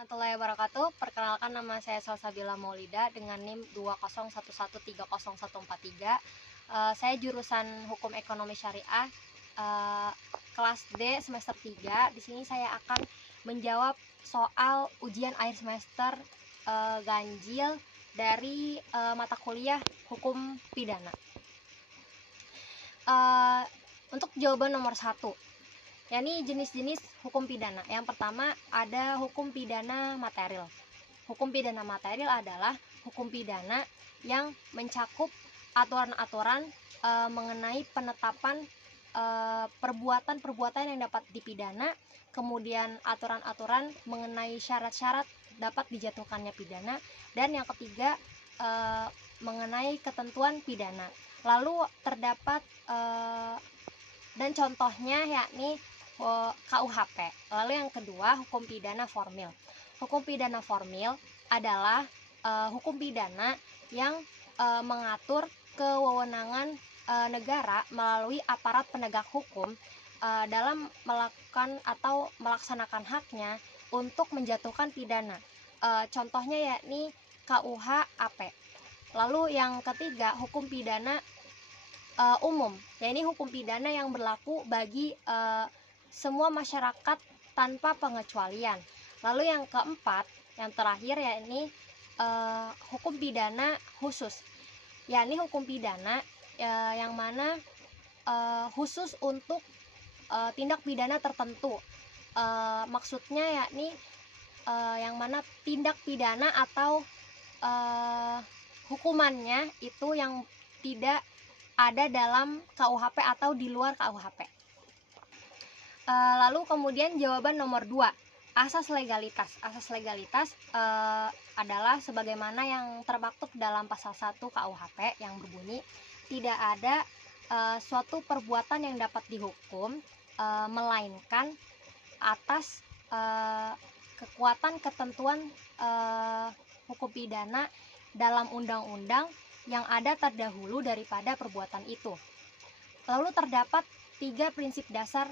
Warahmatullahi wabarakatuh. Perkenalkan, nama saya Salsabila Maulida dengan NIM 201130143. Saya jurusan Hukum Ekonomi Syariah, kelas D semester 3. Di sini saya akan menjawab soal ujian akhir semester ganjil dari mata kuliah Hukum Pidana. Untuk jawaban nomor 1, yakni jenis-jenis hukum pidana. Yang pertama ada hukum pidana material. Hukum pidana material adalah hukum pidana yang mencakup aturan-aturan mengenai penetapan perbuatan-perbuatan yang dapat dipidana, kemudian aturan-aturan mengenai syarat-syarat dapat dijatuhkannya pidana, dan yang ketiga mengenai ketentuan pidana. Lalu terdapat dan contohnya yakni KUHP. Lalu yang kedua, hukum pidana formil. Hukum pidana formil adalah hukum pidana yang mengatur kewenangan negara melalui aparat penegak hukum dalam melakukan atau melaksanakan haknya untuk menjatuhkan pidana. Contohnya yakni KUHP. Lalu yang ketiga, hukum pidana umum, yakni hukum pidana yang berlaku bagi semua masyarakat tanpa pengecualian. Lalu yang keempat, yang terakhir, yakni hukum pidana khusus, yakni hukum pidana yang mana khusus untuk tindak pidana tertentu. Maksudnya yakni yang mana tindak pidana atau hukumannya itu yang tidak ada dalam KUHP atau di luar KUHP. Lalu kemudian jawaban nomor 2, asas legalitas. Asas legalitas adalah sebagaimana yang termaktub dalam pasal 1 KUHP yang berbunyi, tidak ada suatu perbuatan yang dapat dihukum melainkan atas kekuatan ketentuan hukum pidana dalam undang-undang yang ada terdahulu daripada perbuatan itu. Lalu terdapat 3 prinsip dasar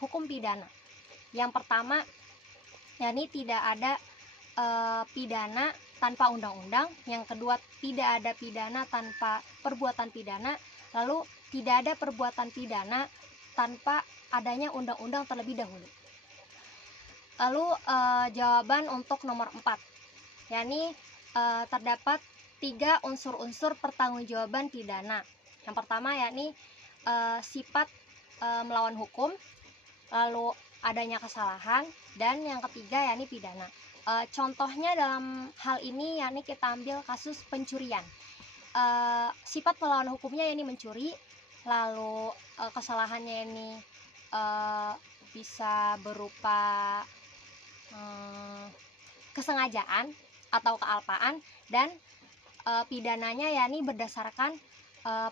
hukum pidana. Yang pertama, yakni tidak ada pidana tanpa undang-undang. Yang kedua, tidak ada pidana tanpa perbuatan pidana. Lalu tidak ada perbuatan pidana tanpa adanya undang-undang terlebih dahulu. Lalu jawaban untuk nomor 4, yakni terdapat 3 unsur-unsur pertanggungjawaban pidana. Yang pertama yakni sifat melawan hukum, lalu adanya kesalahan, dan yang ketiga yakni pidana. Contohnya dalam hal ini yakni kita ambil kasus pencurian. Sifat melawan hukumnya yakni mencuri, lalu kesalahannya ini bisa berupa kesengajaan atau kealpaan, dan pidananya yakni berdasarkan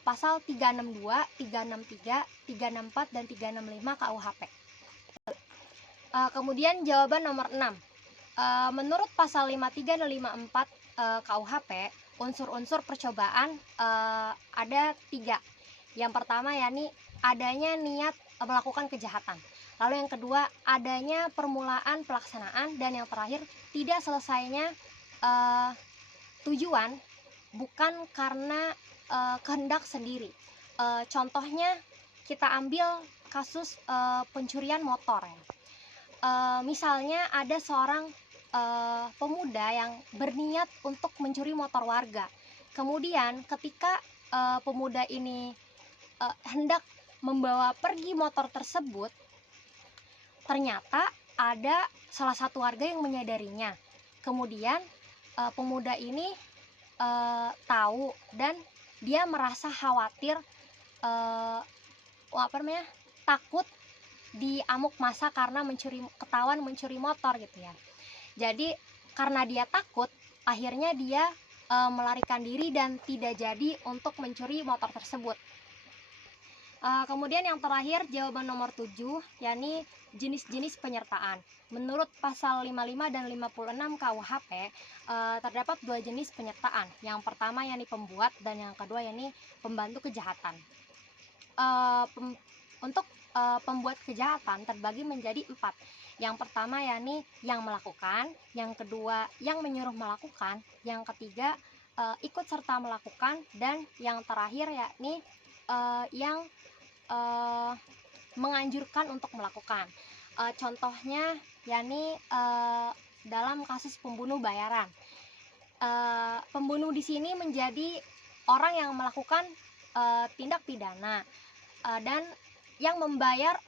pasal 362, 363, 364, dan 365 KUHP. Kemudian jawaban nomor 6, menurut pasal 53 dan 54 KUHP, unsur-unsur percobaan ada 3. Yang pertama yakni adanya niat melakukan kejahatan. Lalu yang kedua, adanya permulaan pelaksanaan, dan yang terakhir, tidak selesainya tujuan bukan karena kehendak sendiri. Contohnya kita ambil kasus pencurian motor ya. Misalnya ada seorang pemuda yang berniat untuk mencuri motor warga. Kemudian ketika pemuda ini hendak membawa pergi motor tersebut, ternyata ada salah satu warga yang menyadarinya. Kemudian pemuda ini tahu dan dia merasa khawatir, takut diamuk massa karena ketahuan mencuri motor gitu ya. Jadi karena dia takut, akhirnya dia melarikan diri dan tidak jadi untuk mencuri motor tersebut. Kemudian yang terakhir, jawaban nomor 7, yakni jenis-jenis penyertaan. Menurut pasal 55 dan 56 KUHP terdapat 2 jenis penyertaan. Yang pertama yakni pembuat, dan yang kedua yakni pembantu kejahatan. Untuk pembuat kejahatan terbagi menjadi 4, Yang pertama yakni yang melakukan, yang kedua yang menyuruh melakukan, yang ketiga ikut serta melakukan, dan yang terakhir yakni yang menganjurkan untuk melakukan. Contohnya yakni dalam kasus pembunuh bayaran. Pembunuh di sini menjadi orang yang melakukan tindak pidana, dan yang membayar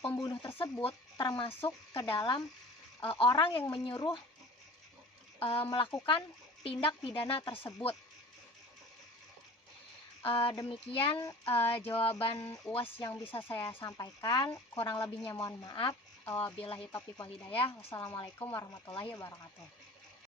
pembunuh tersebut termasuk ke dalam orang yang menyuruh melakukan tindak pidana tersebut. Demikian jawaban UAS yang bisa saya sampaikan. Kurang lebihnya mohon maaf. Wabillahi taufiq wal hidayah. Wassalamualaikum warahmatullahi wabarakatuh.